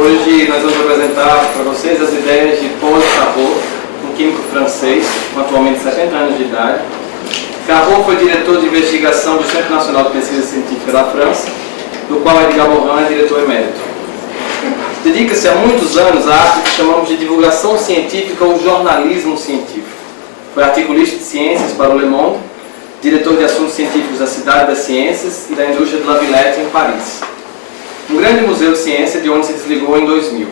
Hoje nós vamos apresentar para vocês as ideias de Paul Carreau, um químico francês, com atualmente 70 anos de idade. Carreau foi diretor de investigação do Centro Nacional de Pesquisa Científica da França, do qual Edgar Morin é diretor emérito. Dedica-se há muitos anos à arte que chamamos de divulgação científica ou jornalismo científico. Foi articulista de ciências para o Le Monde, diretor de assuntos científicos da Cidade das Ciências e da indústria de La Villette, em Paris. Um grande museu de ciência de onde se desligou em 2000.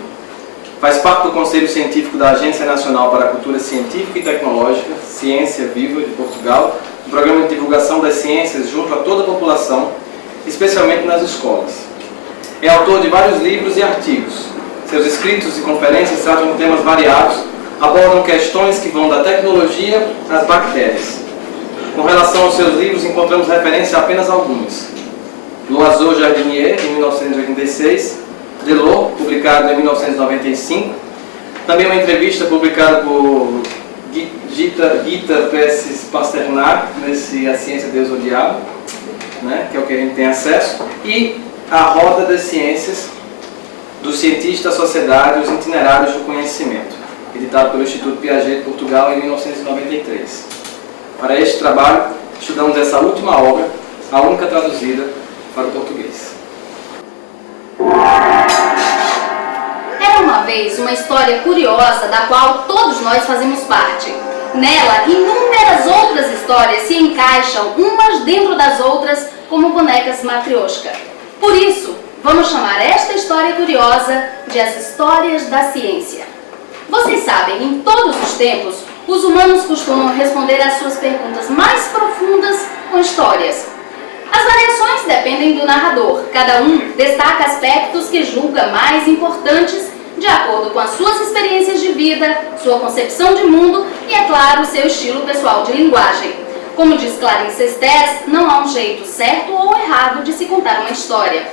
Faz parte do Conselho Científico da Agência Nacional para a Cultura Científica e Tecnológica, Ciência Viva, de Portugal, um programa de divulgação das ciências junto a toda a população, especialmente nas escolas. É autor de vários livros e artigos. Seus escritos e conferências tratam de temas variados, abordam questões que vão da tecnologia às bactérias. Com relação aos seus livros, encontramos referência a apenas alguns. L'Oiseau Jardinier, em 1986, Delors, publicado em 1995, também uma entrevista publicada por Guita Pessis Pasternak, nesse A Ciência, Deus ou Diabo, né, que é o que a gente tem acesso, e A Roda das Ciências, do cientista, a sociedade e os itinerários do conhecimento, editado pelo Instituto Piaget de Portugal em 1993. Para este trabalho, estudamos essa última obra, a única traduzida para o português. Era uma vez uma história curiosa da qual todos nós fazemos parte. Nela, inúmeras outras histórias se encaixam umas dentro das outras como bonecas matrioshka. Por isso, vamos chamar esta história curiosa de As Histórias da Ciência. Vocês sabem, em todos os tempos, os humanos costumam responder às suas perguntas mais profundas com histórias. As variações dependem do narrador. Cada um destaca aspectos que julga mais importantes de acordo com as suas experiências de vida, sua concepção de mundo e, é claro, seu estilo pessoal de linguagem. Como diz Clarice Estés, não há um jeito certo ou errado de se contar uma história.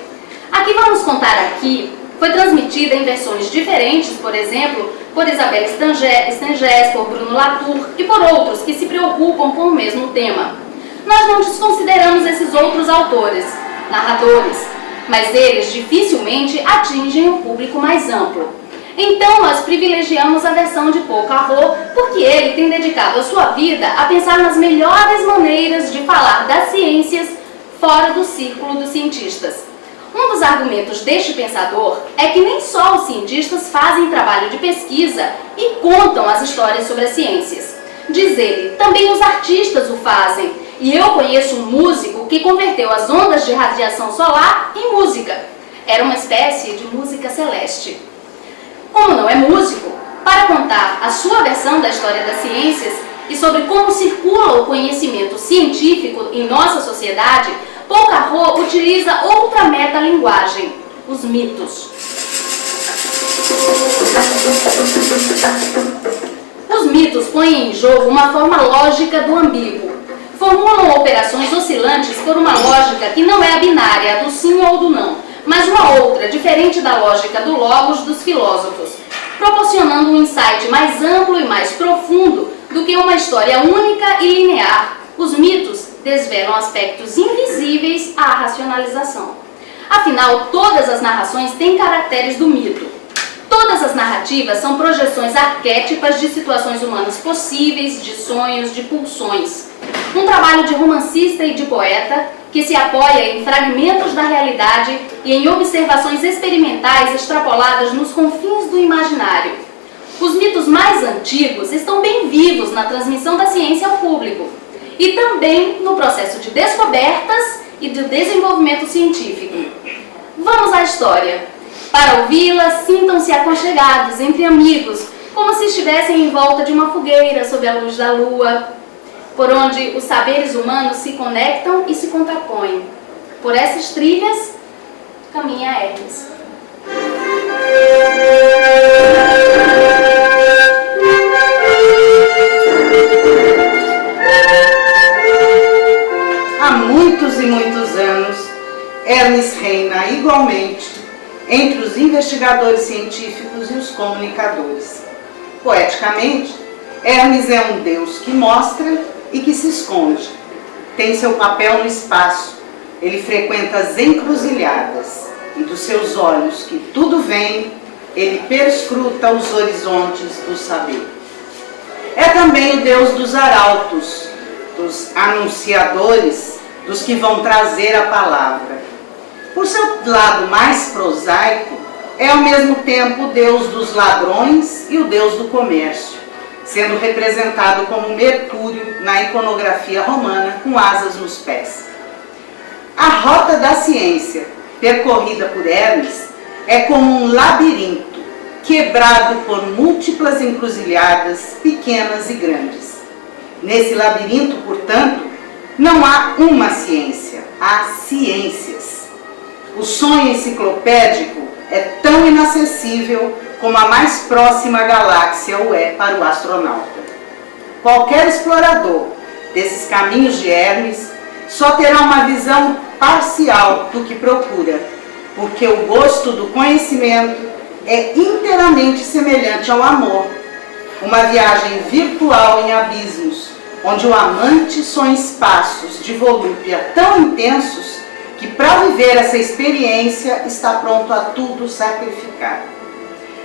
A que vamos contar aqui foi transmitida em versões diferentes, por exemplo, por Isabelle Stengers, por Bruno Latour e por outros que se preocupam com o mesmo tema. Nós não desconsideramos esses outros autores, narradores, mas eles dificilmente atingem um público mais amplo. Então nós privilegiamos a versão de Paul Carreau porque ele tem dedicado a sua vida a pensar nas melhores maneiras de falar das ciências fora do círculo dos cientistas. Um dos argumentos deste pensador é que nem só os cientistas fazem trabalho de pesquisa e contam as histórias sobre as ciências. Diz ele, também os artistas o fazem. E eu conheço um músico que converteu as ondas de radiação solar em música. Era uma espécie de música celeste. Como não é músico, para contar a sua versão da história das ciências e sobre como circula o conhecimento científico em nossa sociedade, Paul Carreau utiliza outra metalinguagem, os mitos. Os mitos põem em jogo uma forma lógica do ambíguo. Formulam operações oscilantes por uma lógica que não é a binária, a do sim ou do não, mas uma outra, diferente da lógica do logos dos filósofos, proporcionando um insight mais amplo e mais profundo do que uma história única e linear. Os mitos desvelam aspectos invisíveis à racionalização. Afinal, todas as narrações têm caracteres do mito. Todas as narrativas são projeções arquétipas de situações humanas possíveis, de sonhos, de pulsões. Um trabalho de romancista e de poeta que se apoia em fragmentos da realidade e em observações experimentais extrapoladas nos confins do imaginário. Os mitos mais antigos estão bem vivos na transmissão da ciência ao público e também no processo de descobertas e de desenvolvimento científico. Vamos à história. Para ouvi-la, sintam-se aconchegados entre amigos, como se estivessem em volta de uma fogueira sob a luz da lua, por onde os saberes humanos se conectam e se contrapõem. Por essas trilhas, caminha Hermes. Há muitos e muitos anos, Hermes reina igualmente entre os investigadores científicos e os comunicadores. Poeticamente, Hermes é um deus que mostra e que se esconde. Tem seu papel no espaço. Ele frequenta as encruzilhadas e dos seus olhos que tudo vem, ele perscruta os horizontes do saber. É também o deus dos arautos, dos anunciadores, dos que vão trazer a palavra. Por seu lado mais prosaico, é ao mesmo tempo o deus dos ladrões e o deus do comércio, sendo representado como Mercúrio na iconografia romana com asas nos pés. A rota da ciência, percorrida por Hermes, é como um labirinto, quebrado por múltiplas encruzilhadas, pequenas e grandes. Nesse labirinto, portanto, não há uma ciência, há ciências. O sonho enciclopédico é tão inacessível como a mais próxima galáxia o é para o astronauta. Qualquer explorador desses caminhos de Hermes só terá uma visão parcial do que procura, porque o gosto do conhecimento é inteiramente semelhante ao amor, uma viagem virtual em abismos, onde o amante sonha espaços de volúpia tão intensos que, para viver essa experiência, está pronto a tudo sacrificar.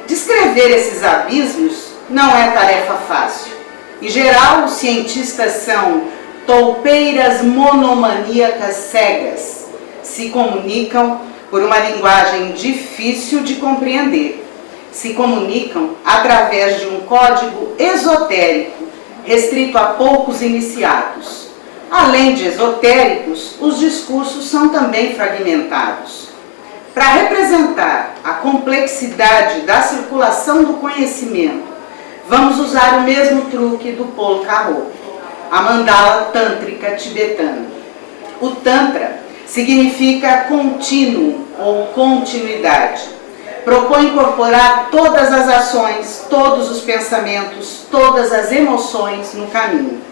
Descrever esses abismos não é tarefa fácil. Em geral, os cientistas são toupeiras monomaníacas cegas. Se comunicam por uma linguagem difícil de compreender. Se comunicam através de um código esotérico, restrito a poucos iniciados. Além de esotéricos, os discursos são também fragmentados. Para representar a complexidade da circulação do conhecimento, vamos usar o mesmo truque do Paul Carreau, a mandala tântrica tibetana. O Tantra significa contínuo ou continuidade. Propõe incorporar todas as ações, todos os pensamentos, todas as emoções no caminho.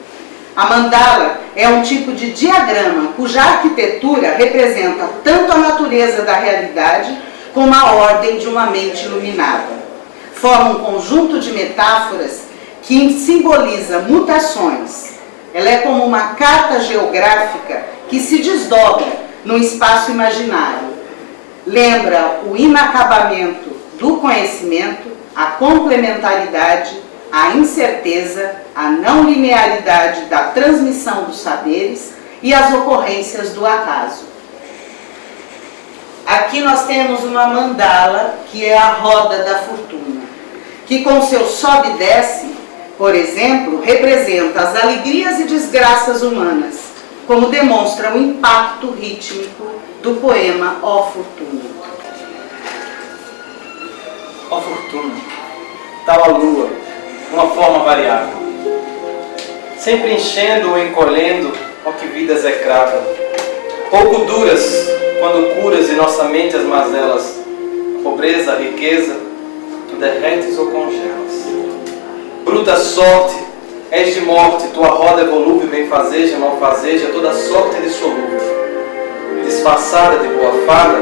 A mandala é um tipo de diagrama cuja arquitetura representa tanto a natureza da realidade como a ordem de uma mente iluminada. Forma um conjunto de metáforas que simboliza mutações. Ela é como uma carta geográfica que se desdobra no espaço imaginário. Lembra o inacabamento do conhecimento, a complementaridade, a incerteza, a não linearidade da transmissão dos saberes e as ocorrências do acaso. Aqui nós temos uma mandala, que é a roda da fortuna, que com seu sobe e desce, por exemplo, representa as alegrias e desgraças humanas, como demonstra o impacto rítmico do poema Ó Fortuna. Ó fortuna, tal a lua, uma forma variável, sempre enchendo ou encolhendo, ó que vida execrável, pouco duras quando curas em nossa mente as mazelas, pobreza, riqueza, tu derretes ou congelas. Bruta sorte, és de morte, tua roda é volúvel, benfazeja, malfazeja, toda sorte é dissolúvel. Disfarçada de boa fada,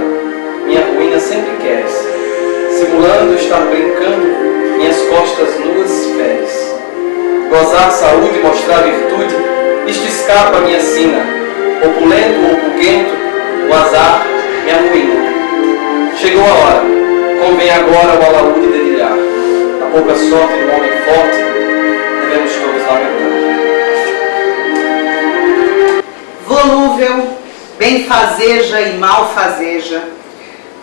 minha ruína sempre queres, simulando estar brincando, minhas costas nuas feres. Gozar saúde, mostrar virtude, isto escapa minha sina, opulento ou pulguento, o azar me arruína. Chegou a hora, convém agora o alaúde dedilhar, a pouca sorte do homem forte, devemos todos lamentar. Volúvel, benfazeja e malfazeja,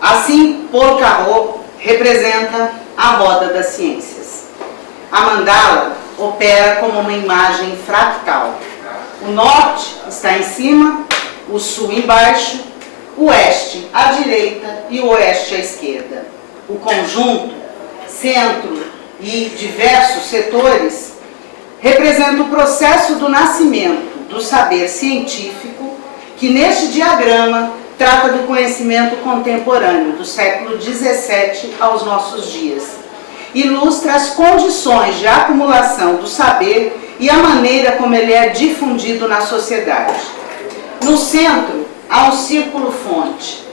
assim Paul Carreau representa a roda das ciências. A mandala opera como uma imagem fractal. O norte está em cima, o sul embaixo, o oeste à direita e o oeste à esquerda. O conjunto, centro e diversos setores representa o processo do nascimento do saber científico, que neste diagrama trata do conhecimento contemporâneo, do século XVII aos nossos dias. Ilustra as condições de acumulação do saber e a maneira como ele é difundido na sociedade. No centro, há um círculo-fonte.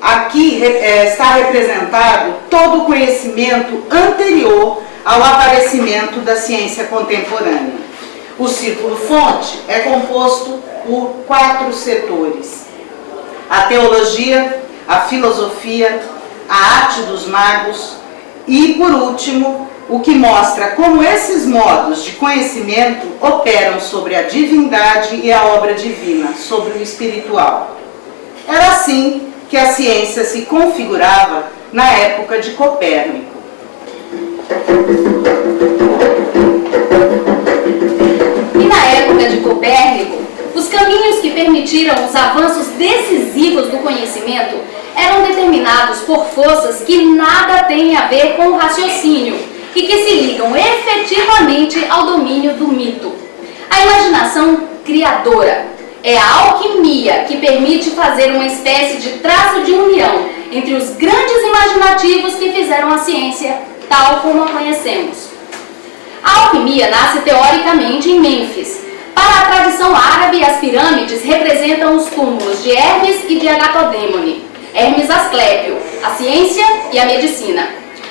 Aqui está representado todo o conhecimento anterior ao aparecimento da ciência contemporânea. O círculo-fonte é composto por 4 setores: a teologia, a filosofia, a arte dos magos e, por último, o que mostra como esses modos de conhecimento operam sobre a divindade e a obra divina, sobre o espiritual. Era assim que a ciência se configurava na época de Copérnico. E na época de Copérnico, os caminhos que permitiram os avanços decisivos do conhecimento eram determinados por forças que nada têm a ver com o raciocínio e que se ligam efetivamente ao domínio do mito. A imaginação criadora é a alquimia que permite fazer uma espécie de traço de união entre os grandes imaginativos que fizeram a ciência tal como a conhecemos. A alquimia nasce teoricamente em Mênfis. Para a tradição árabe, as pirâmides representam os túmulos de Hermes e de Agathodêmone. Hermes Asclépio, a ciência e a medicina.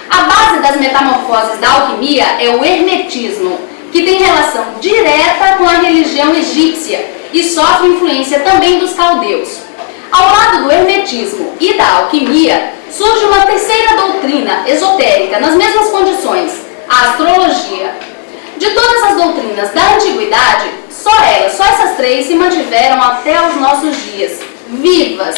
A base das metamorfoses da alquimia é o hermetismo, que tem relação direta com a religião egípcia e sofre influência também dos caldeus. Ao lado do hermetismo e da alquimia, surge uma terceira doutrina esotérica nas mesmas condições, a astrologia. De todas as doutrinas da antiguidade, só essas 3 se mantiveram até os nossos dias, vivas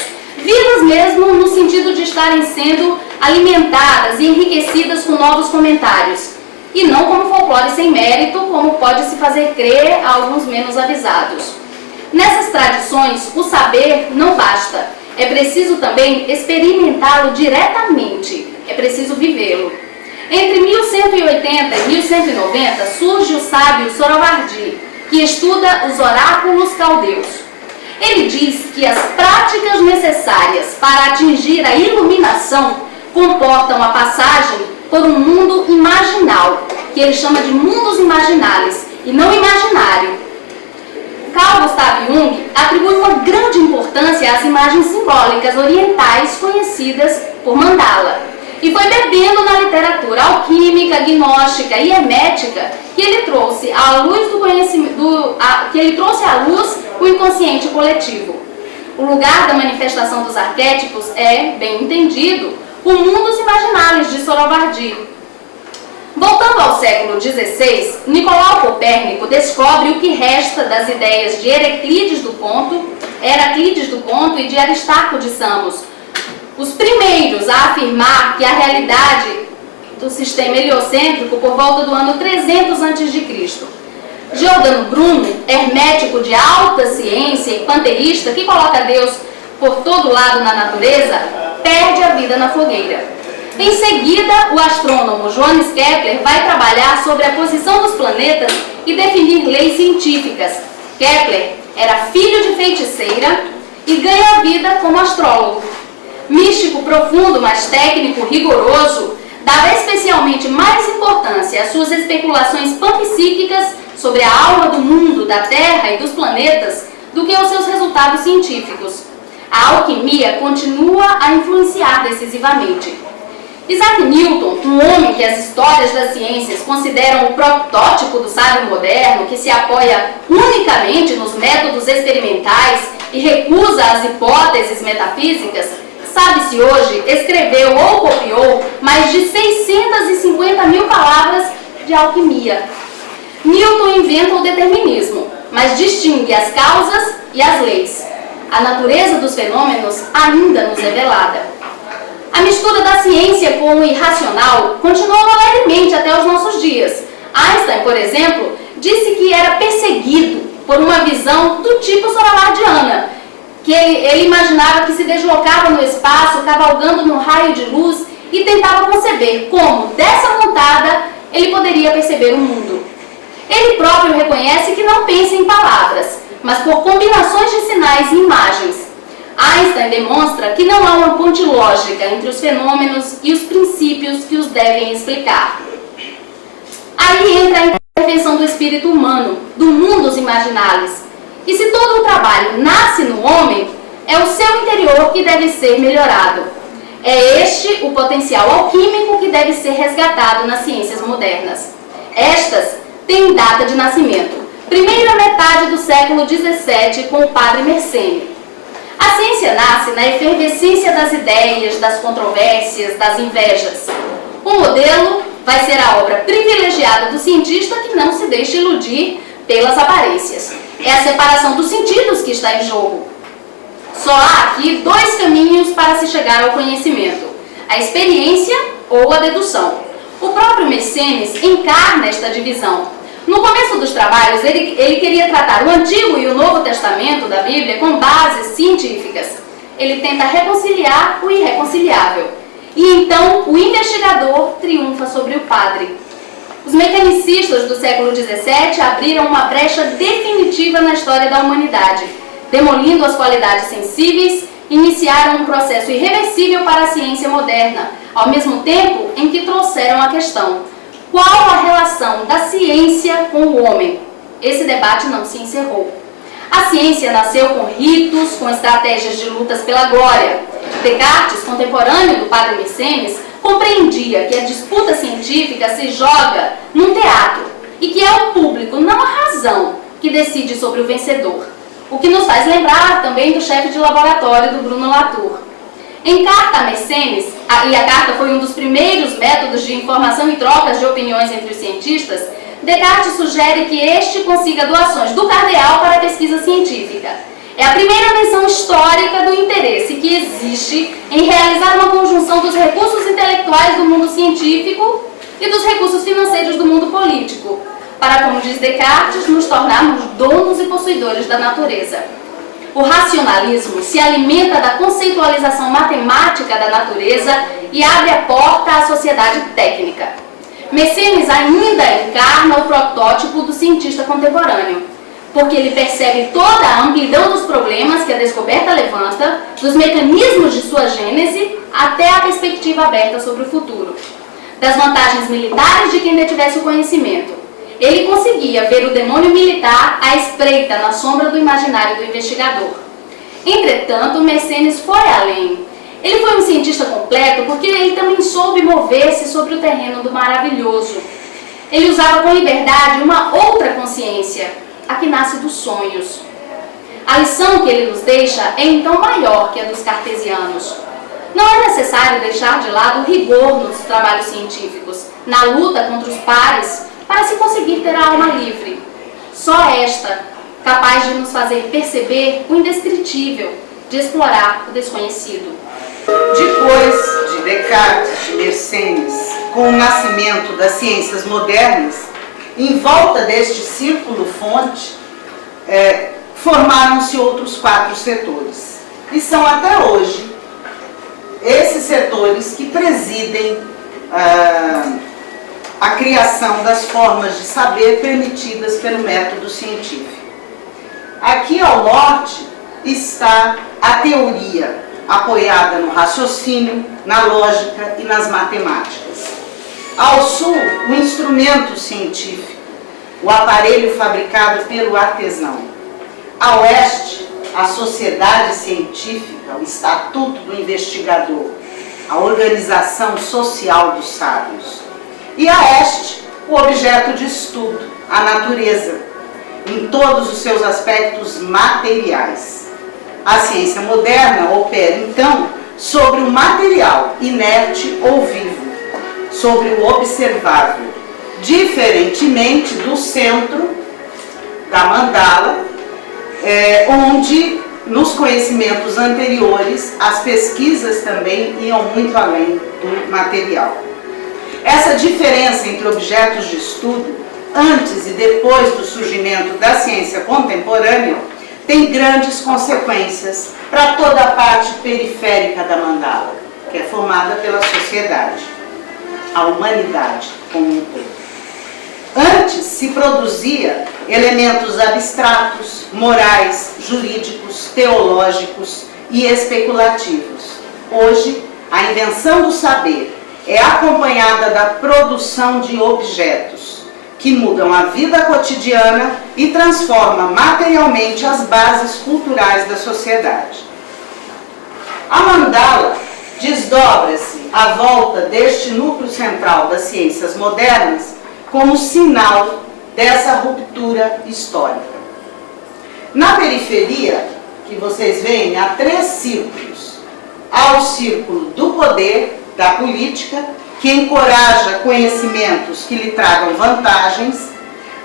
mesmo no sentido de estarem sendo alimentadas e enriquecidas com novos comentários, e não como folclore sem mérito, como pode se fazer crer a alguns menos avisados. Nessas tradições, o saber não basta, é preciso também experimentá-lo diretamente, é preciso vivê-lo. Entre 1180 e 1190 surge o sábio Sorovardi, que estuda os oráculos caldeus. Ele diz que as práticas necessárias para atingir a iluminação comportam a passagem por um mundo imaginal, que ele chama de mundos imaginares e não imaginário. Carl Gustav Jung atribui uma grande importância às imagens simbólicas orientais conhecidas por mandala, e foi bebendo na literatura alquímica, gnóstica e hermética que ele trouxe à luz o inconsciente coletivo. O lugar da manifestação dos arquétipos é, bem entendido, o mundos imaginários de Sorovardi. Voltando ao século XVI, Nicolau Copérnico descobre o que resta das ideias de Heraclides do Ponto e de Aristarco de Samos, os primeiros a afirmar que a realidade do sistema heliocêntrico por volta do ano 300 a.C. Giordano Bruno, hermético de alta ciência e panteísta que coloca Deus por todo lado na natureza, perde a vida na fogueira. Em seguida, o astrônomo Johannes Kepler vai trabalhar sobre a posição dos planetas e definir leis científicas. Kepler era filho de feiticeira e ganha vida como astrólogo. Místico profundo, mas técnico rigoroso, dava especialmente mais importância às suas especulações panpsíquicas sobre a alma do mundo, da Terra e dos planetas do que aos seus resultados científicos. A alquimia continua a influenciar decisivamente. Isaac Newton, um homem que as histórias das ciências consideram o protótipo do sábio moderno, que se apoia unicamente nos métodos experimentais e recusa as hipóteses metafísicas, sabe-se hoje, escreveu ou copiou mais de 650 mil palavras de alquimia. Newton inventa o determinismo, mas distingue as causas e as leis. A natureza dos fenômenos ainda nos é velada. A mistura da ciência com o irracional continuou alegremente até os nossos dias. Einstein, por exemplo, disse que era perseguido por uma visão do tipo sorovardiana, que ele imaginava que se deslocava no espaço, cavalgando num raio de luz, e tentava conceber como, dessa montada, ele poderia perceber o mundo. Ele próprio reconhece que não pensa em palavras, mas por combinações de sinais e imagens. Einstein demonstra que não há uma ponte lógica entre os fenômenos e os princípios que os devem explicar. Aí entra a intervenção do espírito humano, do mundus imaginalis. E se todo o trabalho nasce no homem, é o seu interior que deve ser melhorado. É este o potencial alquímico que deve ser resgatado nas ciências modernas. Estas têm data de nascimento, primeira metade do século XVII, com o padre Mersenne. A ciência nasce na efervescência das ideias, das controvérsias, das invejas. O modelo vai ser a obra privilegiada do cientista que não se deixa iludir pelas aparências. É a separação dos sentidos que está em jogo. Só há aqui dois caminhos para se chegar ao conhecimento: a experiência ou a dedução. O próprio Mecenes encarna esta divisão. No começo dos trabalhos, ele queria tratar o Antigo e o Novo Testamento da Bíblia com bases científicas. Ele tenta reconciliar o irreconciliável. E então o investigador triunfa sobre o padre. Os mecanicistas do século XVII abriram uma brecha definitiva na história da humanidade. Demolindo as qualidades sensíveis, iniciaram um processo irreversível para a ciência moderna, ao mesmo tempo em que trouxeram a questão: qual a relação da ciência com o homem? Esse debate não se encerrou. A ciência nasceu com ritos, com estratégias de lutas pela glória. Descartes, contemporâneo do padre Mecenes, compreendia que a disputa científica se joga num teatro e que é o público, não a razão, que decide sobre o vencedor. O que nos faz lembrar também do chefe de laboratório do Bruno Latour. Em carta a Mecenes, e a carta foi um dos primeiros métodos de informação e trocas de opiniões entre os cientistas, Descartes sugere que este consiga doações do cardeal para a pesquisa científica. É a primeira menção histórica do interesse que existe em realizar uma conjunção dos recursos intelectuais do mundo científico e dos recursos financeiros do mundo político, para, como diz Descartes, nos tornarmos donos e possuidores da natureza. O racionalismo se alimenta da conceitualização matemática da natureza e abre a porta à sociedade técnica. Mecenes ainda encarna o protótipo do cientista contemporâneo, porque ele percebe toda a amplidão dos problemas que a descoberta levanta, dos mecanismos de sua gênese até a perspectiva aberta sobre o futuro, das vantagens militares de quem detivesse o conhecimento. Ele conseguia ver o demônio militar à espreita na sombra do imaginário do investigador. Entretanto, Mecenes foi além. Ele foi um cientista completo porque ele também soube mover-se sobre o terreno do maravilhoso. Ele usava com liberdade uma outra consciência, a que nasce dos sonhos. A lição que ele nos deixa é então maior que a dos cartesianos. Não é necessário deixar de lado o rigor nos trabalhos científicos, na luta contra os pares, para se conseguir ter a alma livre. Só esta, capaz de nos fazer perceber o indescritível, de explorar o desconhecido. Depois de Descartes, de Mecenes, com o nascimento das ciências modernas, em volta deste círculo-fonte, formaram-se outros 4 setores. E são até hoje esses setores que presidem a criação das formas de saber permitidas pelo método científico. Aqui ao norte está a teoria, apoiada no raciocínio, na lógica e nas matemáticas. Ao sul, o instrumento científico, o aparelho fabricado pelo artesão. A oeste, a sociedade científica, o estatuto do investigador, a organização social dos sábios. E a este, o objeto de estudo, a natureza, em todos os seus aspectos materiais. A ciência moderna opera, então, sobre o material, inerte ou vivo, sobre o observável, diferentemente do centro da mandala, onde, nos conhecimentos anteriores, as pesquisas também iam muito além do material. Essa diferença entre objetos de estudo, antes e depois do surgimento da ciência contemporânea, tem grandes consequências para toda a parte periférica da mandala, que é formada pela sociedade, a humanidade como um todo. Antes se produzia elementos abstratos, morais, jurídicos, teológicos e especulativos. Hoje, a invenção do saber é acompanhada da produção de objetos que mudam a vida cotidiana e transformam materialmente as bases culturais da sociedade. A mandala desdobra-se à volta deste núcleo central das ciências modernas como sinal dessa ruptura histórica. Na periferia, que vocês veem, há 3 círculos. Há o círculo do poder, da política, que encoraja conhecimentos que lhe tragam vantagens.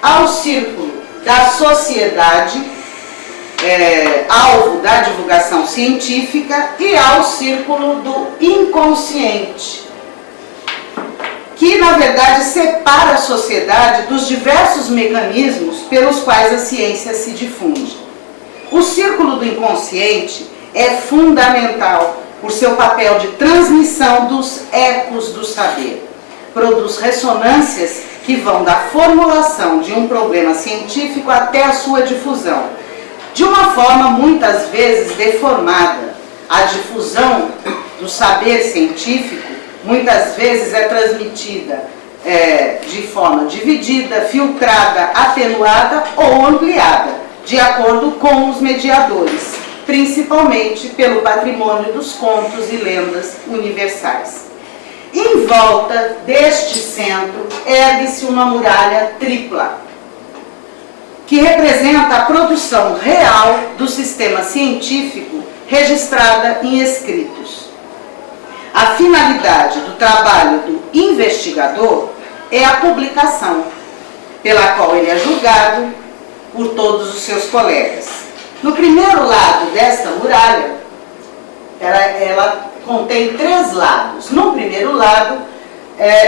Há o círculo da sociedade, alvo da divulgação científica, e há o círculo do inconsciente, que na verdade separa a sociedade dos diversos mecanismos pelos quais a ciência se difunde. O círculo do inconsciente é fundamental por seu papel de transmissão dos ecos do saber. Produz ressonâncias que vão da formulação de um problema científico até a sua difusão, de uma forma muitas vezes deformada. A difusão do saber científico muitas vezes é transmitida de forma dividida, filtrada, atenuada ou ampliada, de acordo com os mediadores, principalmente pelo patrimônio dos contos e lendas universais. Em volta deste centro ergue-se uma muralha tripla, que representa a produção real do sistema científico registrada em escritos. A finalidade do trabalho do investigador é a publicação, pela qual ele é julgado por todos os seus colegas. No primeiro lado desta muralha, ela contém 3 lados. No primeiro lado,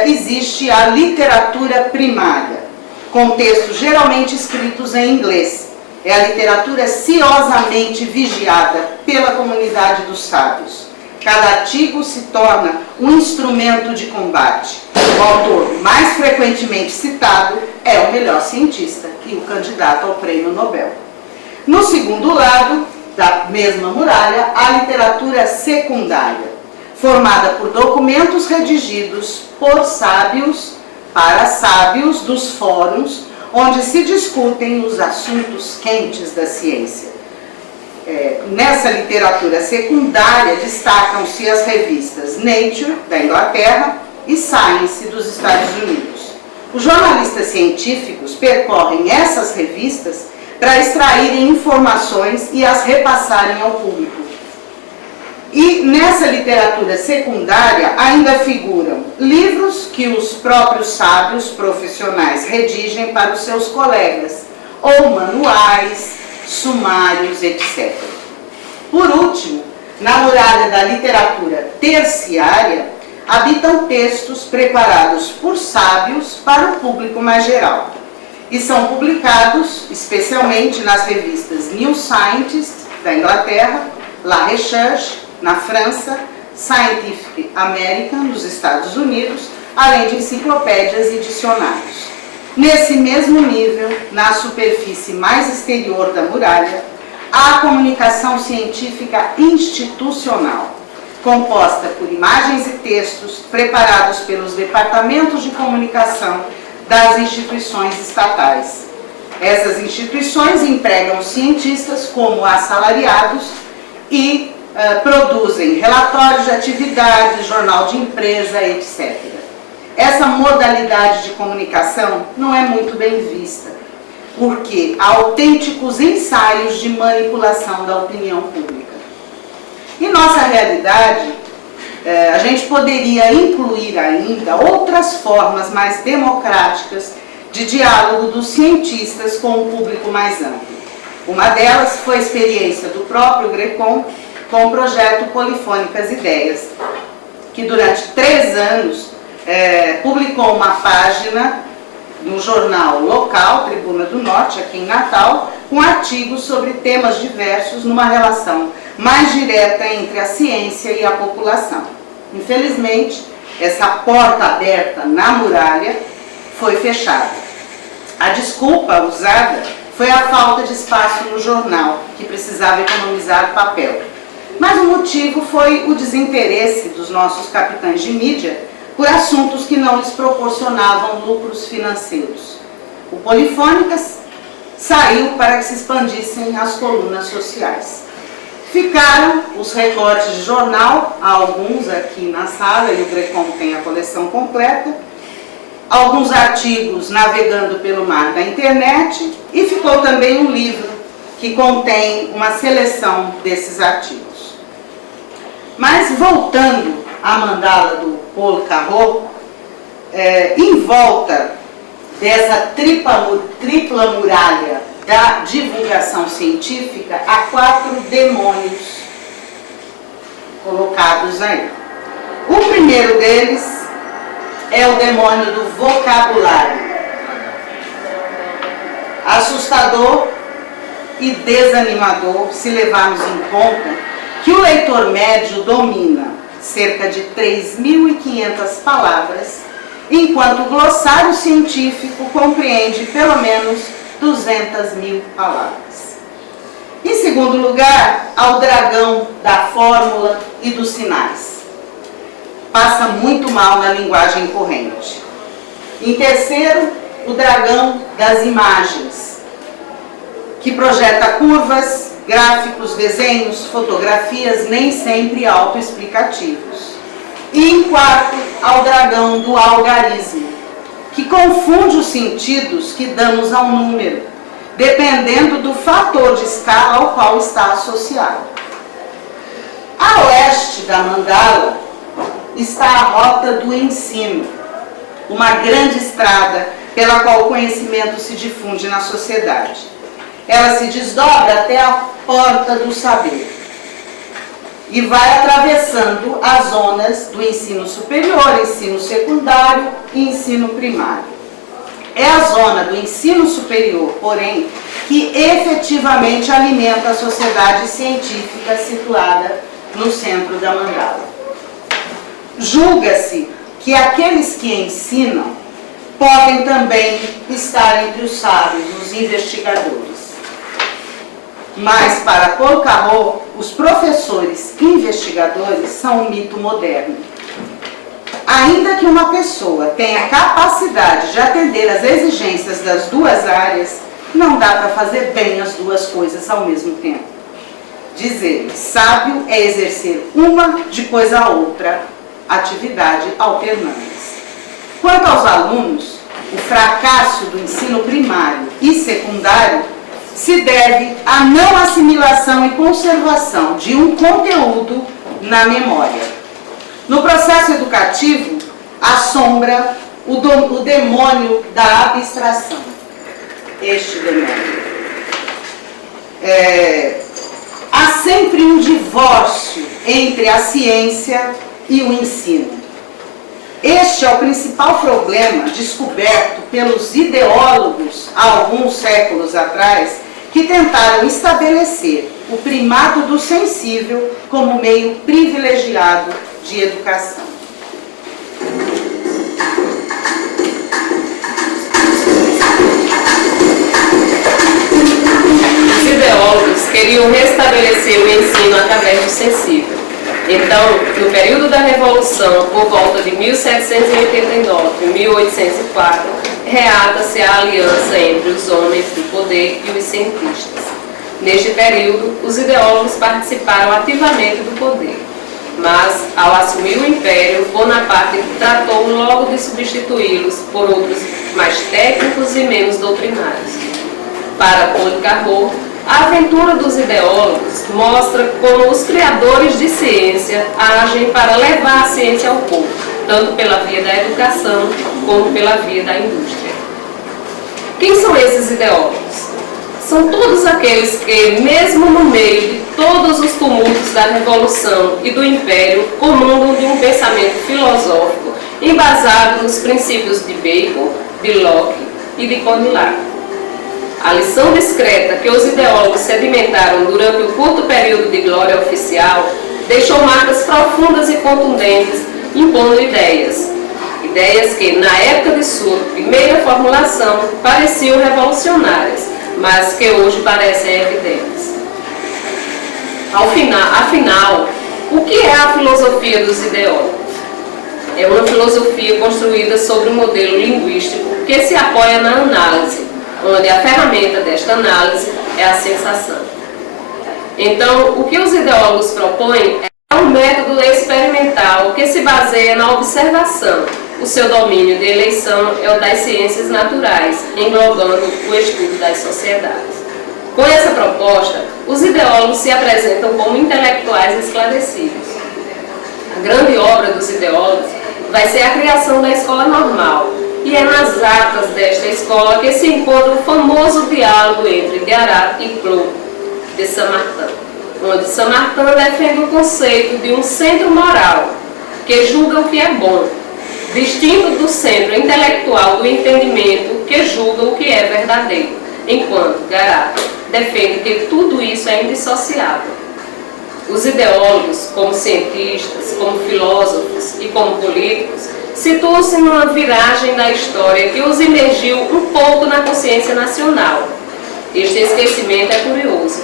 existe a literatura primária, com textos geralmente escritos em inglês. É a literatura ciosamente vigiada pela comunidade dos sábios. Cada artigo se torna um instrumento de combate. O autor mais frequentemente citado é o melhor cientista e o candidato ao prêmio Nobel. No segundo lado da mesma muralha, a literatura secundária, formada por documentos redigidos por sábios, para sábios dos fóruns, onde se discutem os assuntos quentes da ciência. Nessa literatura secundária destacam-se as revistas Nature, da Inglaterra, e Science, dos Estados Unidos. Os jornalistas científicos percorrem essas revistas para extraírem informações e as repassarem ao público. E nessa literatura secundária ainda figuram livros que os próprios sábios profissionais redigem para os seus colegas, ou manuais, sumários, etc. Por último, na muralha da literatura terciária, habitam textos preparados por sábios para o público mais geral e são publicados especialmente nas revistas New Scientist, da Inglaterra, La Recherche, na França, Scientific American, nos Estados Unidos, além de enciclopédias e dicionários. Nesse mesmo nível, na superfície mais exterior da muralha, há a comunicação científica institucional, composta por imagens e textos preparados pelos departamentos de comunicação das instituições estatais. Essas instituições empregam cientistas como assalariados e produzem relatórios de atividades, jornal de empresa, etc. Essa modalidade de comunicação não é muito bem vista, porque há autênticos ensaios de manipulação da opinião pública. Em nossa realidade, a gente poderia incluir ainda outras formas mais democráticas de diálogo dos cientistas com o público mais amplo. Uma delas foi a experiência do próprio Grecon com o projeto Polifônicas Ideias, que durante 3 anos publicou uma página no jornal local, Tribuna do Norte, aqui em Natal, com artigos sobre temas diversos numa relação mais direta entre a ciência e a população. Infelizmente, essa porta aberta na muralha foi fechada. A desculpa usada foi a falta de espaço no jornal, que precisava economizar papel. Mas o motivo foi o desinteresse dos nossos capitães de mídia por assuntos que não lhes proporcionavam lucros financeiros. O Polifônicas saiu para que se expandissem as colunas sociais. Ficaram os recortes de jornal, alguns aqui na sala, e o Grecom tem a coleção completa, alguns artigos navegando pelo mar da internet, e ficou também um livro que contém uma seleção desses artigos. Mas voltando à mandala do Paul Carreau, em volta dessa tripla muralha da divulgação científica, há 4 demônios colocados aí. O primeiro deles é o demônio do vocabulário. Assustador e desanimador se levarmos em conta que o leitor médio domina cerca de 3.500 palavras, enquanto o glossário científico compreende pelo menos 200.000 palavras. Em segundo lugar, ao dragão da fórmula e dos sinais. Passa muito mal na linguagem corrente. Em terceiro, o dragão das imagens, que projeta curvas, gráficos, desenhos, fotografias nem sempre autoexplicativos. E em quarto, ao dragão do algarismo, que confunde os sentidos que damos a um número, dependendo do fator de escala ao qual está associado. A oeste da mandala está a rota do ensino, uma grande estrada pela qual o conhecimento se difunde na sociedade. Ela se desdobra até a porta do saber e vai atravessando as zonas do ensino superior, ensino secundário e ensino primário. É a zona do ensino superior, porém, que efetivamente alimenta a sociedade científica situada no centro da mandala. Julga-se que aqueles que ensinam podem também estar entre os sábios, os investigadores. Mas, para Paul Carreau, os professores investigadores são um mito moderno. Ainda que uma pessoa tenha capacidade de atender às exigências das duas áreas, não dá para fazer bem as duas coisas ao mesmo tempo. Diz ele, sábio é exercer uma depois a outra atividade alternantes. Quanto aos alunos, o fracasso do ensino primário e secundário se deve à não assimilação e conservação de um conteúdo na memória. No processo educativo, assombra o demônio da abstração. Este demônio. Há sempre um divórcio entre a ciência e o ensino. Este é o principal problema descoberto pelos ideólogos há alguns séculos atrás, que tentaram estabelecer o primado do sensível como meio privilegiado de educação. Os ideólogos queriam restabelecer o ensino através do sensível. Então, no período da Revolução, por volta de 1789 e 1804, reata-se a aliança entre os homens do poder e os cientistas. Neste período, os ideólogos participaram ativamente do poder, mas, ao assumir o Império, Bonaparte tratou logo de substituí-los por outros mais técnicos e menos doutrinários. Para Paul Carreau, a aventura dos ideólogos mostra como os criadores de ciência agem para levar a ciência ao povo, tanto pela via da educação como pela via da indústria. Quem são esses ideólogos? São todos aqueles que, mesmo no meio de todos os tumultos da Revolução e do Império, comungam de um pensamento filosófico embasado nos princípios de Bacon, de Locke e de Condillac. A lição discreta que os ideólogos sedimentaram durante o curto período de glória oficial deixou marcas profundas e contundentes, impondo ideias. Ideias que, na época de sua primeira formulação, pareciam revolucionárias, mas que hoje parecem evidentes. Afinal, o que é a filosofia dos ideólogos? É uma filosofia construída sobre um modelo linguístico que se apoia na análise, onde a ferramenta desta análise é a sensação. Então, o que os ideólogos propõem é um método experimental que se baseia na observação. O seu domínio de eleição é o das ciências naturais, englobando o estudo das sociedades. Com essa proposta, os ideólogos se apresentam como intelectuais esclarecidos. A grande obra dos ideólogos vai ser a criação da escola normal, e é nas atas desta escola que se encontra o famoso diálogo entre Garat e Claude de Saint-Martin, onde Saint-Martin defende o conceito de um centro moral, que julga o que é bom, distinto do centro intelectual do entendimento, que julga o que é verdadeiro, enquanto Garat defende que tudo isso é indissociável. Os ideólogos, como cientistas, como filósofos e como políticos, situam-se numa viragem da história que os imergiu um pouco na consciência nacional. Este esquecimento é curioso.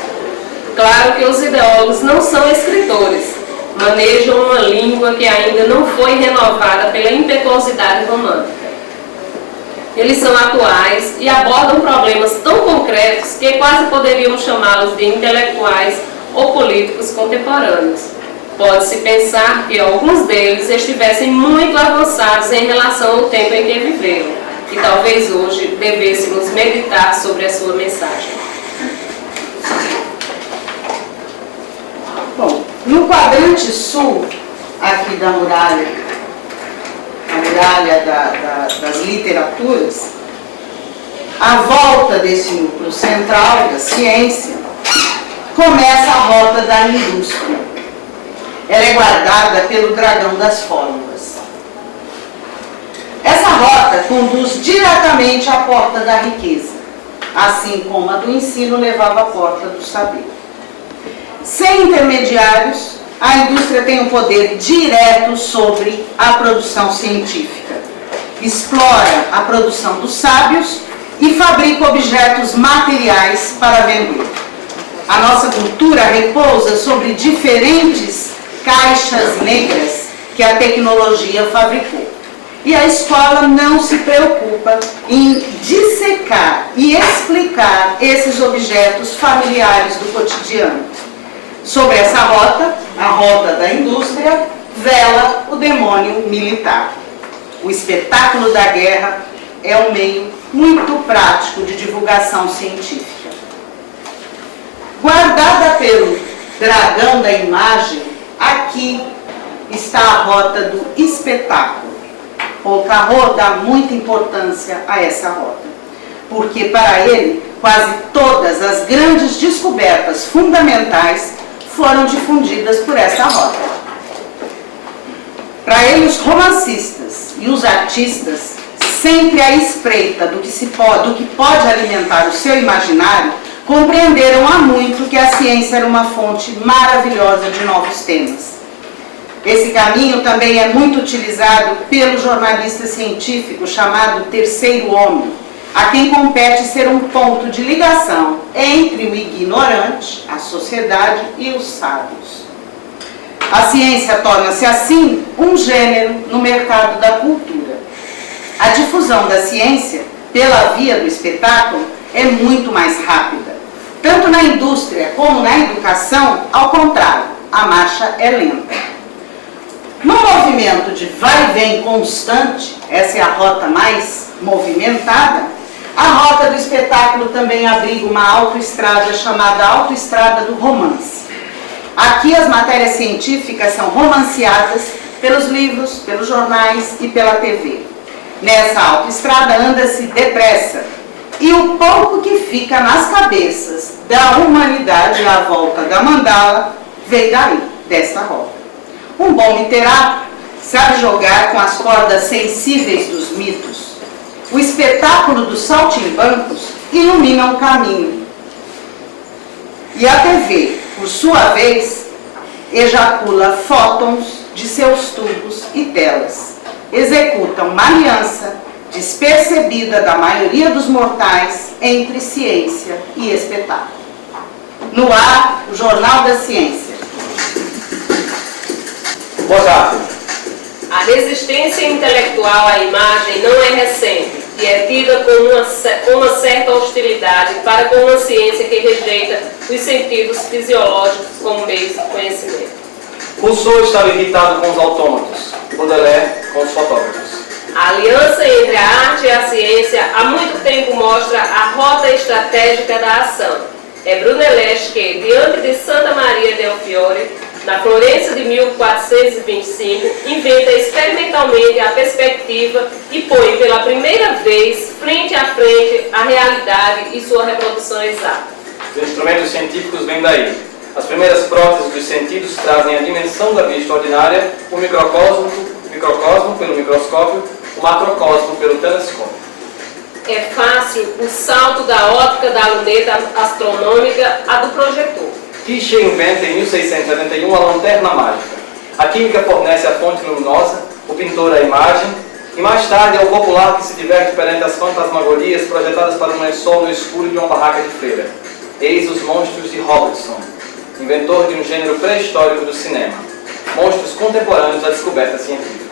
Claro que os ideólogos não são escritores, manejam uma língua que ainda não foi renovada pela impetuosidade romântica. Eles são atuais e abordam problemas tão concretos que quase poderíamos chamá-los de intelectuais ou políticos contemporâneos. Pode-se pensar que alguns deles estivessem muito avançados em relação ao tempo em que viveram, e talvez hoje devêssemos meditar sobre a sua mensagem. Bom, no quadrante sul, aqui da muralha, a muralha das literaturas, à volta desse núcleo central da ciência, começa a rota da indústria. Ela é guardada pelo dragão das fórmulas. Essa rota conduz diretamente à porta da riqueza, assim como a do ensino levava à porta do saber. Sem intermediários, a indústria tem um poder direto sobre a produção científica. Explora a produção dos sábios e fabrica objetos materiais para vender. A nossa cultura repousa sobre diferentes caixas negras que a tecnologia fabricou. E a escola não se preocupa em dissecar e explicar esses objetos familiares do cotidiano. Sobre essa rota, a rota da indústria, vela o demônio militar. O espetáculo da guerra é um meio muito prático de divulgação científica. Guardada pelo dragão da imagem, aqui está a rota do espetáculo. Poincaré dá muita importância a essa rota, porque para ele, quase todas as grandes descobertas fundamentais foram difundidas por essa rota. Para ele, os romancistas e os artistas, sempre à espreita do que pode alimentar o seu imaginário, compreenderam há muito que a ciência era uma fonte maravilhosa de novos temas. Esse caminho também é muito utilizado pelo jornalista científico chamado Terceiro Homem, a quem compete ser um ponto de ligação entre o ignorante, a sociedade e os sábios. A ciência torna-se, assim, um gênero no mercado da cultura. A difusão da ciência, pela via do espetáculo, é muito mais rápida. Tanto na indústria como na educação, ao contrário, a marcha é lenta. No movimento de vai e vem constante, essa é a rota mais movimentada, a rota do espetáculo também abriga uma autoestrada chamada autoestrada do romance. Aqui as matérias científicas são romanceadas pelos livros, pelos jornais e pela TV. Nessa autoestrada anda-se depressa, e o pouco que fica nas cabeças da humanidade à volta da mandala veio daí, desta rota. Um bom literato sabe jogar com as cordas sensíveis dos mitos. O espetáculo dos saltimbancos iluminam o caminho. E a TV, por sua vez, ejacula fótons de seus tubos e telas. Executa uma aliança despercebida da maioria dos mortais entre ciência e espetáculo. No ar, o Jornal da Ciência. Boa tarde. A resistência intelectual à imagem não é recente e é tida com uma certa hostilidade para com uma ciência que rejeita os sentidos fisiológicos como meios de conhecimento. Rousseau estava irritado com os autômatos, Baudelaire com os fotógrafos. A aliança entre a arte e a ciência há muito tempo mostra a rota estratégica da ação. É Brunelleschi que, diante de Santa Maria del Fiore, na Florença de 1425, inventa experimentalmente a perspectiva e põe pela primeira vez frente a frente a realidade e sua reprodução exata. Os instrumentos científicos vêm daí. As primeiras próteses dos sentidos trazem a dimensão da vista ordinária, o microcosmo pelo microscópio, o macrocosmo pelo telescópio. É fácil o salto da óptica da luneta astronômica à do projetor. Tischer inventa em 1671 a lanterna mágica. A química fornece a fonte luminosa, o pintor a imagem, e mais tarde é o popular que se diverte perante as fantasmagorias projetadas para um lençol no escuro de uma barraca de feira. Eis os monstros de Robertson, inventor de um gênero pré-histórico do cinema. Monstros contemporâneos da descoberta científica.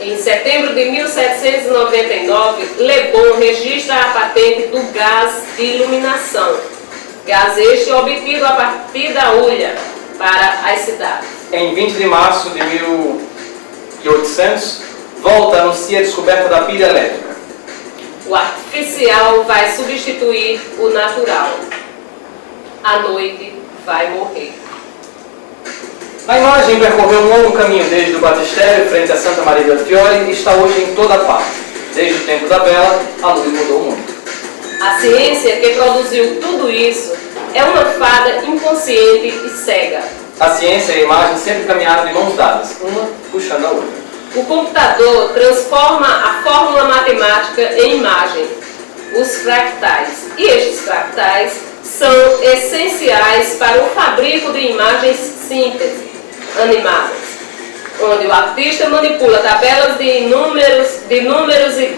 Em setembro de 1799, Le Bon registra a patente do gás de iluminação. Gás este obtido a partir da hulha para as cidades. Em 20 de março de 1800, Volta anuncia a descoberta da pilha elétrica. O artificial vai substituir o natural. A noite vai morrer. A imagem percorreu um longo caminho desde o batistério frente a Santa Maria del Fiore e está hoje em toda parte. Desde o tempo da vela, a luz mudou muito. A ciência que produziu tudo isso é uma fada inconsciente e cega. A ciência e a imagem sempre caminharam de mãos dadas, uma puxando a outra. O computador transforma a fórmula matemática em imagem, os fractais. E estes fractais são essenciais para o fabrico de imagens síntese, animadas, onde o artista manipula tabelas de números e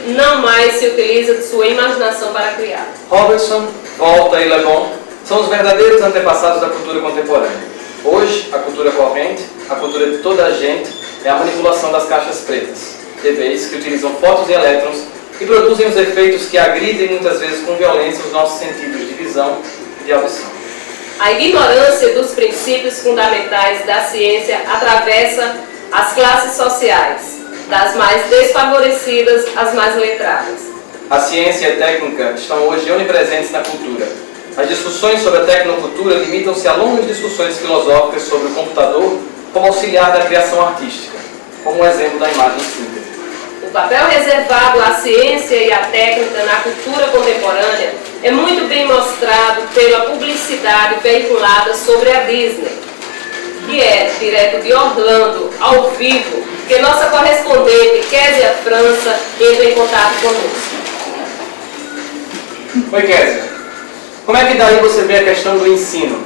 não mais se utiliza de sua imaginação para criar. Robertson, Volta e Le Bon são os verdadeiros antepassados da cultura contemporânea. Hoje, a cultura corrente, a cultura de toda a gente, é a manipulação das caixas pretas, TVs que utilizam fótons e elétrons e produzem os efeitos que agridem muitas vezes com violência os nossos sentidos de visão e de audição. A ignorância dos princípios fundamentais da ciência atravessa as classes sociais, das mais desfavorecidas às mais letradas. A ciência e a técnica estão hoje onipresentes na cultura. As discussões sobre a tecnocultura limitam-se a longas discussões filosóficas sobre o computador como auxiliar da criação artística, como um exemplo da imagem síntese. O papel reservado à ciência e à técnica na cultura contemporânea é muito bem mostrado pela publicidade veiculada sobre a Disney, que é direto de Orlando, ao vivo, que nossa correspondente, Késia França, entra em contato conosco. Oi, Késia. Como é que daí você vê a questão do ensino?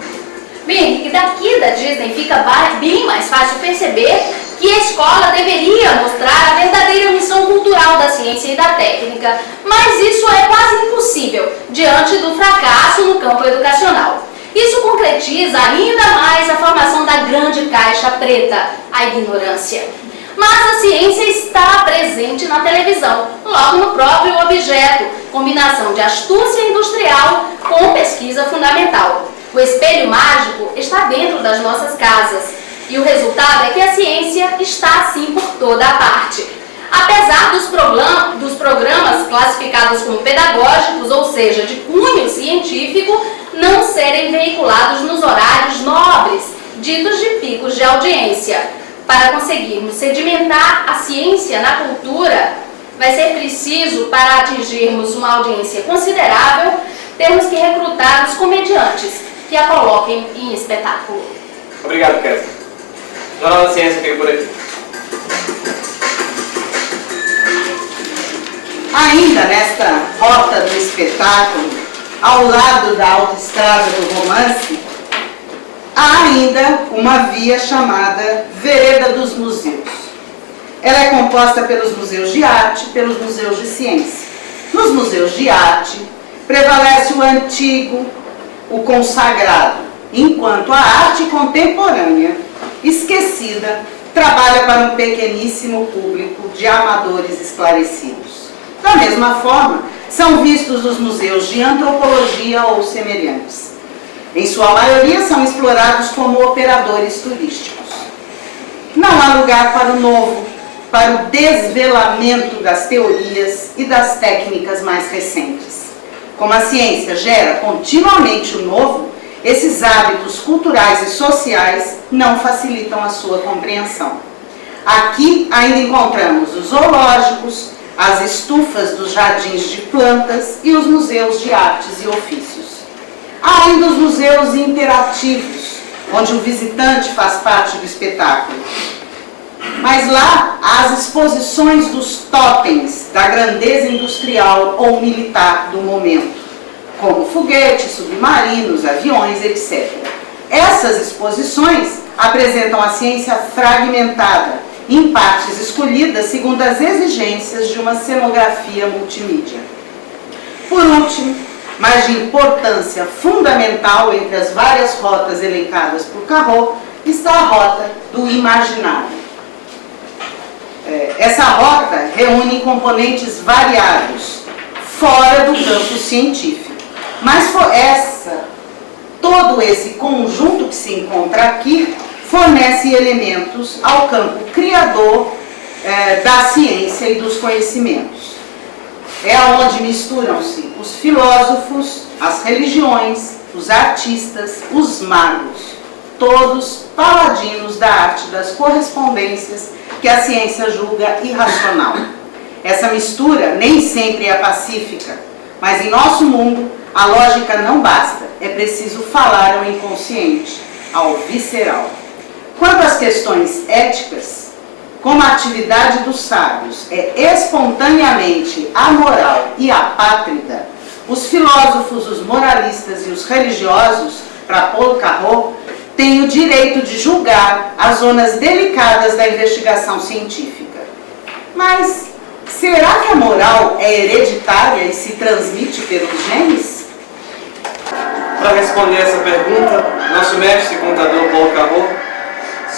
Bem, e daqui da Disney fica bem mais fácil perceber que a escola deveria mostrar a verdadeira missão cultural da ciência e da técnica, mas isso é quase impossível diante do fracasso no campo educacional. Isso concretiza ainda mais a formação da grande caixa preta, a ignorância. Mas a ciência está presente na televisão, logo no próprio objeto, combinação de astúcia industrial com pesquisa fundamental. O espelho mágico está dentro das nossas casas e o resultado é que a ciência está assim por toda a parte. Apesar dos programas classificados como pedagógicos, ou seja, de cunho científico, não serem veiculados nos horários nobres, ditos de picos de audiência. Para conseguirmos sedimentar a ciência na cultura, vai ser preciso, para atingirmos uma audiência considerável, termos que recrutar os comediantes que a coloquem em espetáculo. Obrigado, Késia. O Jornal da Ciência fica por aqui. Ainda nesta rota do espetáculo, ao lado da autoestrada do romance, há ainda uma via chamada Vereda dos Museus. Ela é composta pelos museus de arte e pelos museus de ciência. Nos museus de arte, prevalece o antigo, o consagrado, enquanto a arte contemporânea, esquecida, trabalha para um pequeníssimo público de amadores esclarecidos. Da mesma forma, são vistos os museus de antropologia ou semelhantes. Em sua maioria, são explorados como operadores turísticos. Não há lugar para o novo, para o desvelamento das teorias e das técnicas mais recentes. Como a ciência gera continuamente o novo, esses hábitos culturais e sociais não facilitam a sua compreensão. Aqui ainda encontramos os zoológicos, as estufas dos jardins de plantas e os museus de artes e ofícios. Há ainda os museus interativos, onde o visitante faz parte do espetáculo. Mas lá há as exposições dos totens da grandeza industrial ou militar do momento, como foguetes, submarinos, aviões, etc. Essas exposições apresentam a ciência fragmentada, em partes escolhidas segundo as exigências de uma cenografia multimídia. Por último, mas de importância fundamental entre as várias rotas elencadas por Carreau, está a rota do imaginário. Essa rota reúne componentes variados, fora do campo científico. Mas todo esse conjunto que se encontra aqui fornece elementos ao campo criador da ciência e dos conhecimentos. É onde misturam-se os filósofos, as religiões, os artistas, os magos, todos paladinos da arte das correspondências que a ciência julga irracional. Essa mistura nem sempre é pacífica, mas em nosso mundo a lógica não basta, é preciso falar ao inconsciente, ao visceral. Quanto às questões éticas, como a atividade dos sábios é espontaneamente amoral e apátrida, os filósofos, os moralistas e os religiosos, para Paul Carreau, têm o direito de julgar as zonas delicadas da investigação científica. Mas será que a moral é hereditária e se transmite pelos genes? Para responder essa pergunta, nosso mestre e contador Paul Carreau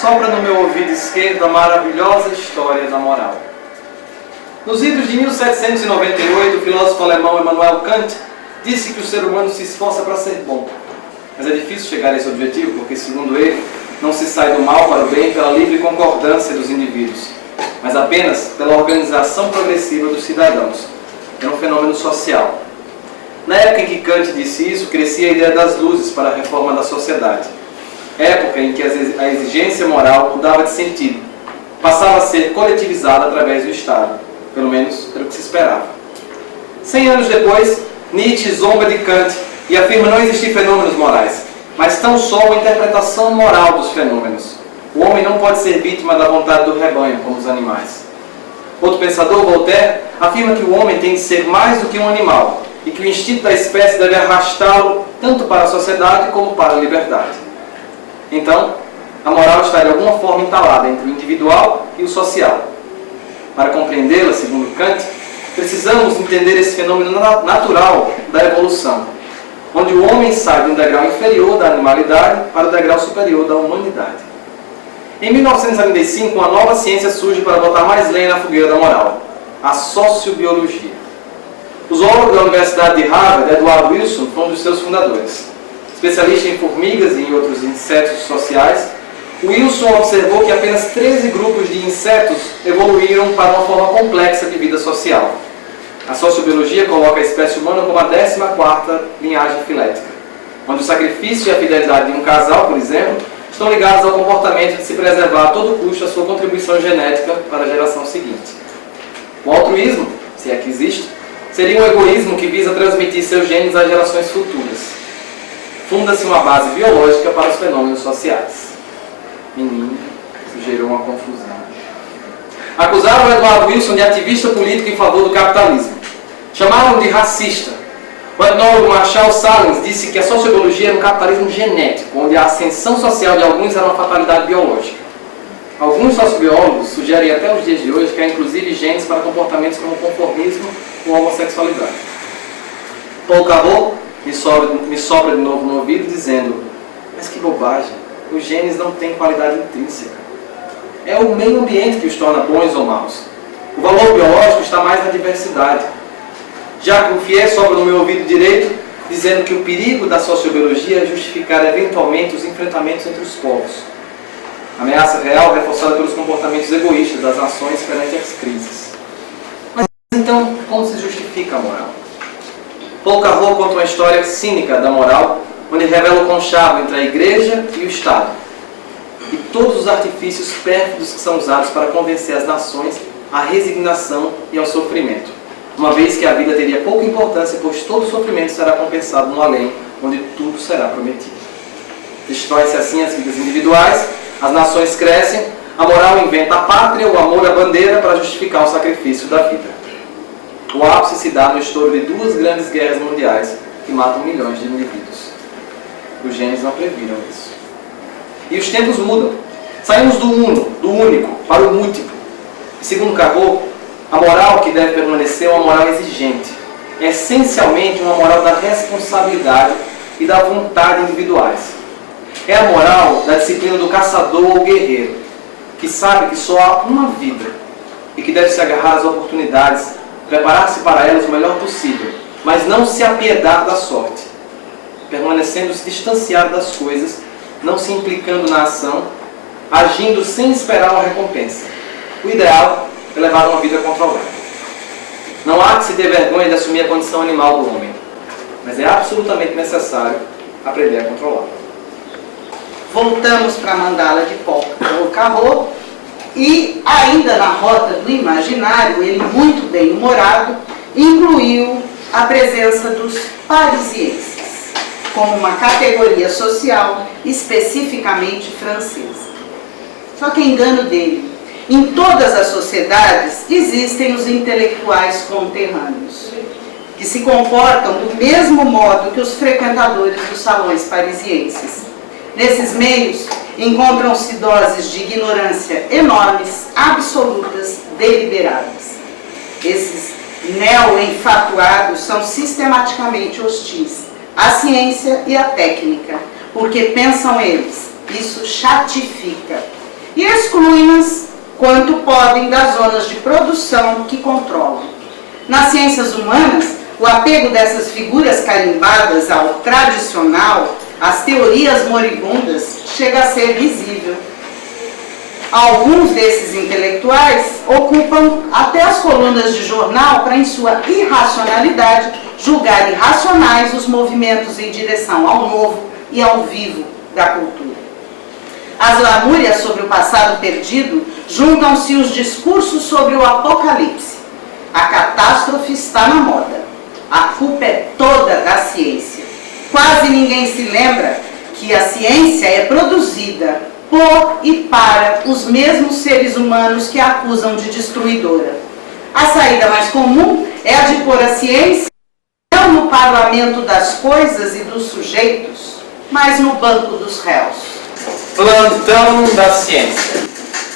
sopra no meu ouvido esquerdo a maravilhosa história da moral. Nos idos de 1798, o filósofo alemão Immanuel Kant disse que o ser humano se esforça para ser bom. Mas é difícil chegar a esse objetivo, porque, segundo ele, não se sai do mal para o bem pela livre concordância dos indivíduos, mas apenas pela organização progressiva dos cidadãos. É um fenômeno social. Na época em que Kant disse isso, crescia a ideia das luzes para a reforma da sociedade. Época em que a exigência moral mudava de sentido, passava a ser coletivizada através do Estado, pelo menos era o que se esperava. 100 anos depois, Nietzsche zomba de Kant e afirma não existir fenômenos morais, mas tão só uma interpretação moral dos fenômenos. O homem não pode ser vítima da vontade do rebanho, como os animais. Outro pensador, Voltaire, afirma que o homem tem de ser mais do que um animal e que o instinto da espécie deve arrastá-lo tanto para a sociedade como para a liberdade. Então, a moral está de alguma forma entalada entre o individual e o social. Para compreendê-la, segundo Kant, precisamos entender esse fenômeno natural da evolução, onde o homem sai de um degrau inferior da animalidade para o degrau superior da humanidade. Em 1995, uma nova ciência surge para botar mais lenha na fogueira da moral, a sociobiologia. O zoólogo da Universidade de Harvard, Edward Wilson, foi um dos seus fundadores. Especialista em formigas e em outros insetos sociais, Wilson observou que apenas 13 grupos de insetos evoluíram para uma forma complexa de vida social. A sociobiologia coloca a espécie humana como a 14ª linhagem filética, onde o sacrifício e a fidelidade de um casal, por exemplo, estão ligados ao comportamento de se preservar a todo custo a sua contribuição genética para a geração seguinte. O altruísmo, se é que existe, seria um egoísmo que visa transmitir seus genes às gerações futuras. Funda-se uma base biológica para os fenômenos sociais. Menino, isso gerou uma confusão. Acusaram Edward Wilson de ativista político em favor do capitalismo. Chamaram-o de racista. O etnólogo Marshall Sahlins disse que a sociobiologia era um capitalismo genético, onde a ascensão social de alguns era uma fatalidade biológica. Alguns sociobiólogos sugerem até os dias de hoje que há inclusive genes para comportamentos como conformismo ou homossexualidade. Paul Carreau me sopra de novo no ouvido dizendo: mas que bobagem, os genes não têm qualidade intrínseca. É o meio ambiente que os torna bons ou maus. O valor biológico está mais na diversidade. Jacques Bouffier sopra no meu ouvido direito dizendo que o perigo da sociobiologia é justificar eventualmente os enfrentamentos entre os povos. Ameaça real reforçada pelos comportamentos egoístas das nações perante as crises. Mas então, como se justifica a moral? Paul Carreau conta uma história cínica da moral, onde revela o conchavo entre a Igreja e o Estado, e todos os artifícios pérfidos que são usados para convencer as nações à resignação e ao sofrimento, uma vez que a vida teria pouca importância, pois todo sofrimento será compensado no além, onde tudo será prometido. Destrói-se assim as vidas individuais, as nações crescem, a moral inventa a pátria, o amor a bandeira para justificar o sacrifício da vida. O ápice se dá no estouro de 2 grandes guerras mundiais que matam milhões de indivíduos. Os genes não previram isso. E os tempos mudam. Saímos do uno, do único, para o múltiplo. E segundo Carreau, a moral que deve permanecer é uma moral exigente. É essencialmente uma moral da responsabilidade e da vontade individuais. É a moral da disciplina do caçador ou guerreiro, que sabe que só há uma vida e que deve se agarrar às oportunidades, preparar-se para elas o melhor possível, mas não se apiedar da sorte, permanecendo-se distanciado das coisas, não se implicando na ação, agindo sem esperar uma recompensa. O ideal é levar uma vida controlada. Não há que se ter vergonha de assumir a condição animal do homem, mas é absolutamente necessário aprender a controlar. Voltamos para a mandala de Paul Carreau e, ainda na rota do imaginário, ele muito bem humorado, incluiu a presença dos parisienses como uma categoria social especificamente francesa. Só que engano dele. Em todas as sociedades existem os intelectuais conterrâneos, que se comportam do mesmo modo que os frequentadores dos salões parisienses. Nesses meios, encontram-se doses de ignorância enormes, absolutas, deliberadas. Esses neo-enfatuados são sistematicamente hostis à ciência e à técnica, porque pensam eles, isso chatifica, e excluem-nas quanto podem das zonas de produção que controlam. Nas ciências humanas, o apego dessas figuras carimbadas ao tradicional, às teorias moribundas, chega a ser visível. Alguns desses intelectuais ocupam até as colunas de jornal para, em sua irracionalidade, julgar irracionais os movimentos em direção ao novo e ao vivo da cultura. Às lamúrias sobre o passado perdido, juntam-se os discursos sobre o apocalipse. A catástrofe está na moda. A culpa é toda da ciência. Quase ninguém se lembra que a ciência é produzida por e para os mesmos seres humanos que a acusam de destruidora. A saída mais comum é a de pôr a ciência não no parlamento das coisas e dos sujeitos, mas no banco dos réus. Plantão da ciência.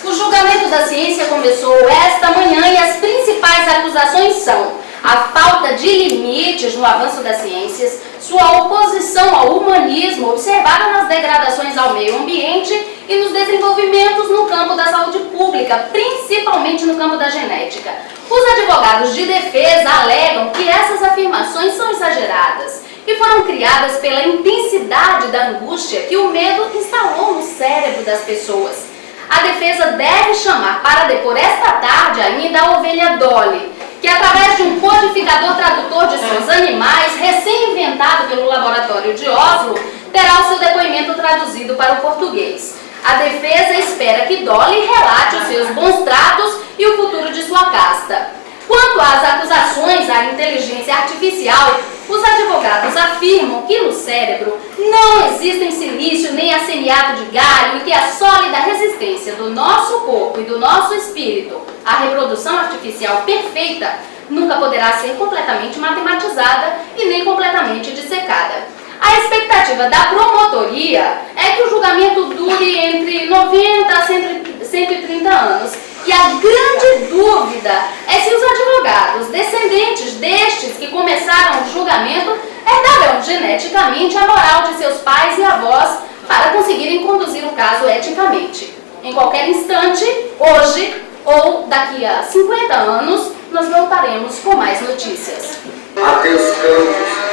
O julgamento da ciência começou esta manhã e as principais acusações são a falta de limites no avanço das ciências, sua oposição ao humanismo observada nas degradações ao meio ambiente e nos desenvolvimentos no campo da saúde pública, principalmente no campo da genética. Os advogados de defesa alegam que essas afirmações são exageradas e foram criadas pela intensidade da angústia que o medo instalou no cérebro das pessoas. A defesa deve chamar para depor esta tarde ainda a ovelha Dolly, que através de um codificador tradutor de sons animais, recém-inventado pelo laboratório de Oslo, terá o seu depoimento traduzido para o português. A defesa espera que Dolly relate os seus bons tratos e o futuro de sua casta. Quanto às acusações à inteligência artificial, os advogados afirmam que no cérebro não existem silício nem arseniato de galho e que a sólida resistência do nosso corpo e do nosso espírito à reprodução artificial perfeita nunca poderá ser completamente matematizada e nem completamente dissecada. A expectativa da promotoria é que o julgamento dure entre 90 a 130 anos. E a grande dúvida é se os advogados, descendentes destes que começaram o julgamento, herdarão geneticamente a moral de seus pais e avós para conseguirem conduzir o caso eticamente. Em qualquer instante, hoje ou daqui a 50 anos, nós voltaremos com mais notícias. Adeus, campos.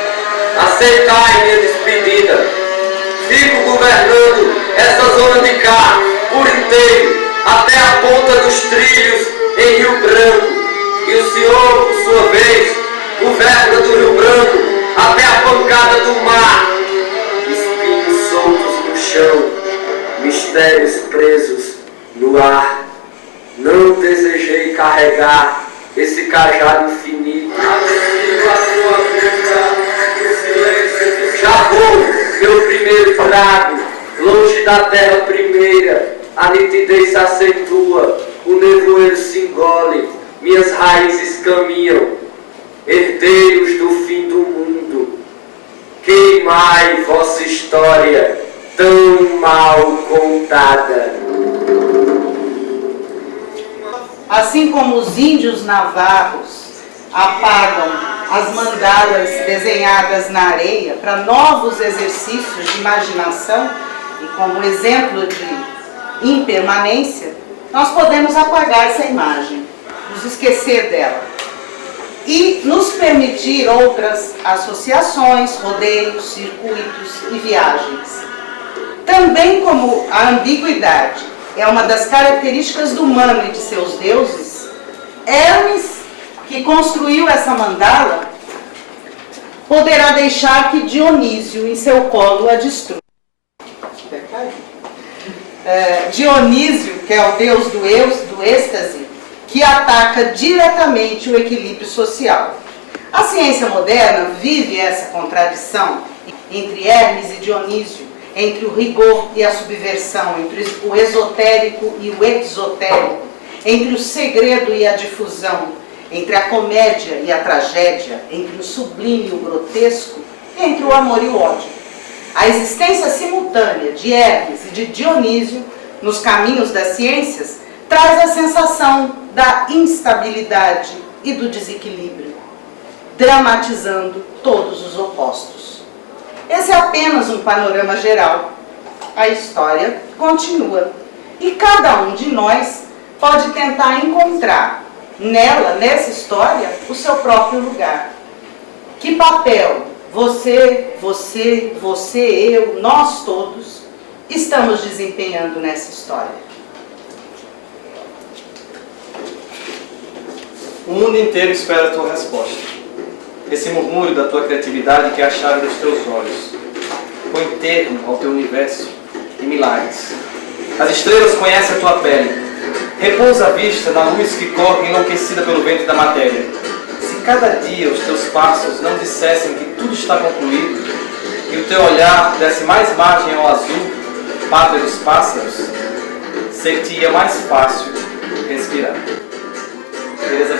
Aceitai minha despedida. Fico governando essa zona de cá por inteiro, até a ponta dos trilhos em Rio Branco. E o senhor, por sua vez, governa do Rio Branco até a pancada do mar. Espinhos soltos no chão, mistérios presos no ar. Não desejei carregar esse cajado infinito. Já vou, meu primeiro trago, longe da terra primeira. A nitidez se acentua, o nevoeiro se engole, minhas raízes caminham, herdeiros do fim do mundo. Queimai vossa história tão mal contada. Assim como os índios navarros apagam as mandalas desenhadas na areia para novos exercícios de imaginação e como exemplo de impermanência, nós podemos apagar essa imagem, nos esquecer dela e nos permitir outras associações, rodeios, circuitos e viagens. Também como a ambiguidade é uma das características do humano e de seus deuses, Hermes, que construiu essa mandala, poderá deixar que Dionísio em seu colo a destrua. Dionísio, que é o deus do êxtase, que ataca diretamente o equilíbrio social. A ciência moderna vive essa contradição entre Hermes e Dionísio, entre o rigor e a subversão, entre o esotérico e o exotérico, entre o segredo e a difusão, entre a comédia e a tragédia, entre o sublime e o grotesco, entre o amor e o ódio. A existência simultânea de Hermes e de Dionísio nos caminhos das ciências traz a sensação da instabilidade e do desequilíbrio, dramatizando todos os opostos. Esse é apenas um panorama geral. A história continua e cada um de nós pode tentar encontrar nela, nessa história, o seu próprio lugar. Que papel você, eu, nós todos estamos desempenhando nessa história? O mundo inteiro espera a tua resposta. Esse murmúrio da tua criatividade que é a chave dos teus olhos. Põe termo ao teu universo de milagres. As estrelas conhecem a tua pele. Repousa a vista na luz que corre enlouquecida pelo vento da matéria. Se cada dia os teus passos não dissessem que tudo está concluído e o teu olhar desse mais margem ao azul, pátria dos pássaros, ser-te-ia mais fácil respirar. Beleza,